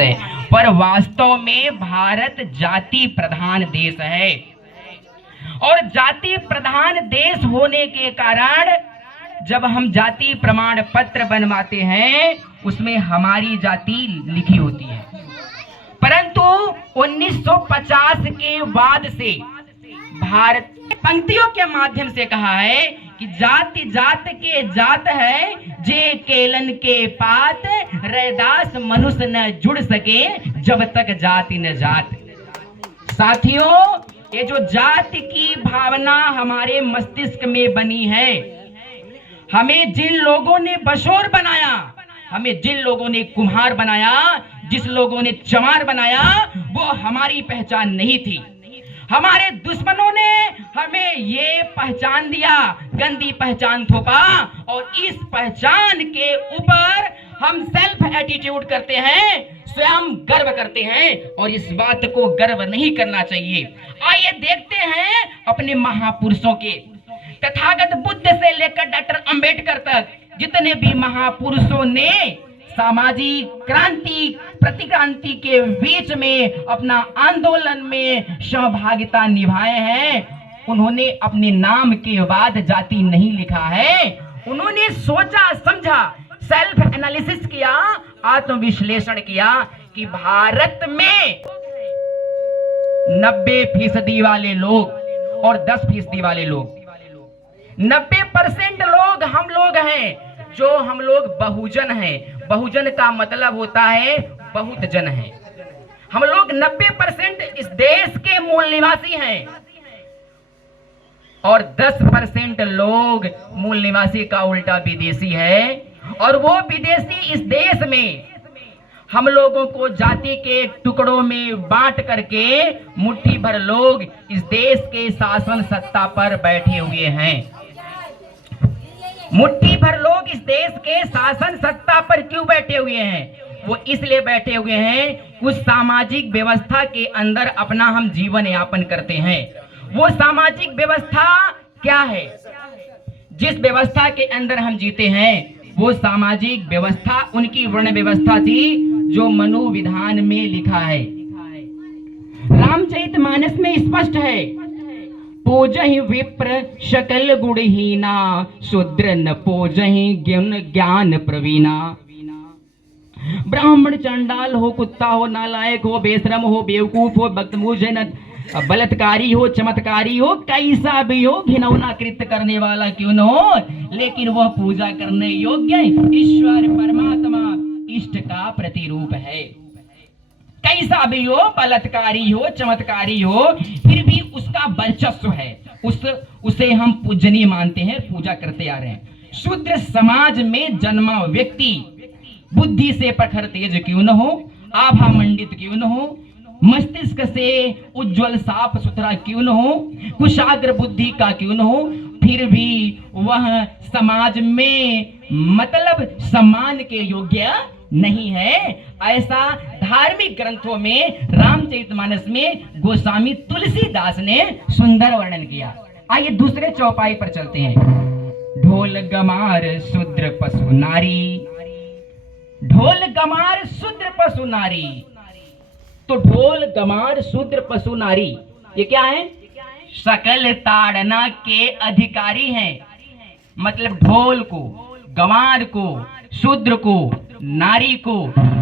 है, पर वास्तव में भारत जाति प्रधान देश है। और जाति प्रधान देश होने के कारण जब हम जाति प्रमाण पत्र बनवाते हैं उसमें हमारी जाति लिखी होती है, परंतु 1950 के बाद से भारत पंक्तियों के माध्यम से कहा है कि जाति जात के जात है, जे केलन के पात, रैदास मनुष्य न जुड़ सके जब तक जाति न जात। साथियों, ये जो जाति की भावना हमारे मस्तिष्क में बनी है, हमें जिन लोगों ने बशोर बनाया, हमें जिन लोगों ने कुम्हार बनाया, जिस लोगों ने चमार बनाया, वो हमारी पहचान नहीं थी। हमारे दुश्मनों ने हमें ये पहचान दिया, गंदी पहचान थोपा, और इस पहचान के ऊपर हम सेल्फ एटीट्यूड करते हैं, स्वयं गर्व करते हैं, और इस बात को गर्व नहीं करना चाहिए। आइए देखते हैं अपने महापुरुषों के, तथागत बुद्ध से लेकर डॉक्टर अंबेडकर तक जितने भी महापुरुषों ने सामाजिक क्रांति प्रतिक्रांति के बीच में अपना आंदोलन में सहभागिता निभाए हैं, उन्होंने अपने नाम के बाद जाति नहीं लिखा है। उन्होंने सोचा समझा, सेल्फ एनालिसिस किया, आत्मविश्लेषण किया कि भारत में 90% वाले लोग और 10% वाले लोग, 90% लोग हम लोग हैं जो हम लोग बहुजन हैं। बहुजन का मतलब होता है बहुत जन है। हम लोग 90% इस देश के मूल निवासी हैं और 10% लोग मूल निवासी का उल्टा विदेशी है, और वो विदेशी इस देश में हम लोगों को जाति के टुकड़ों में बांट करके मुट्ठी भर लोग इस देश के शासन सत्ता पर बैठे हुए हैं। मुट्ठी भर लोग इस देश के शासन सत्ता पर क्यों बैठे हुए हैं? वो इसलिए बैठे हुए हैं, उस सामाजिक व्यवस्था के अंदर अपना हम जीवन यापन करते हैं। वो सामाजिक व्यवस्था क्या है? जिस व्यवस्था के अंदर हम जीते हैं वो सामाजिक व्यवस्था उनकी वर्ण व्यवस्था थी जो मनु विधान में लिखा है। रामचरितमानस में स्पष्ट है, पूजहि विप्र सकल गुणहीना, शूद्र न पूजहि ज्ञान प्रवीणा। ब्राह्मण चंडाल हो, कुत्ता हो, नालायक हो, बेशरम हो, बेवकूफ हो, बदतमीज बलात्कारी हो, चमत्कारी हो, कैसा भी हो, घिनौना कृत्य करने वाला क्यों न हो, लेकिन वह पूजा करने योग्य ईश्वर परमात्मा इष्ट का प्रतिरूप है। कैसा भी हो, बलात्कारी हो, चमत्कारी हो, फिर भी उसका वर्चस्व है, उसे हम पूजनीय मानते हैं, पूजा करते आ रहे हैं। शूद्र समाज में जन्मा व्यक्ति बुद्धि से प्रखर तेज क्यों न हो, आभा मंडित क्यों न हो, मस्तिष्क से उज्जवल साफ सुथरा क्यों न हो, कुशाग्र बुद्धि का क्यों न हो, फिर भी वह समाज में मतलब सम्मान के योग्य नहीं है। ऐसा धार्मिक ग्रंथों में रामचरितमानस में गोस्वामी तुलसीदास ने सुंदर वर्णन किया। आइए दूसरे चौपाई पर चलते हैं। ढोल गमार शूद्र पशु नारी, ढोल गमार शूद्र पशु नारी। तो ढोल गमार शूद्र पशु नारी ये क्या है? सकल ताड़ना के अधिकारी हैं। मतलब ढोल को, गंवार को, शूद्र को, नारी को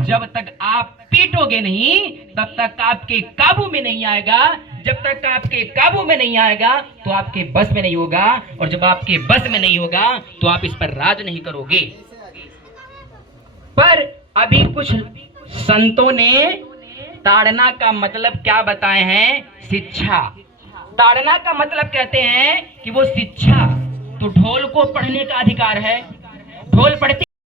जब तक आप पीटोगे नहीं तब तक आपके काबू में नहीं आएगा। जब तक आपके काबू में नहीं आएगा तो आपके बस में नहीं होगा, और जब आपके बस में नहीं होगा तो आप इस पर राज नहीं करोगे। पर अभी कुछ संतों ने ताड़ना का मतलब क्या बताए हैं? शिक्षा। ताड़ना का मतलब कहते हैं कि वो शिक्षा। तो ढोल को पढ़ने का अधिकार है, ढोल पढ़ते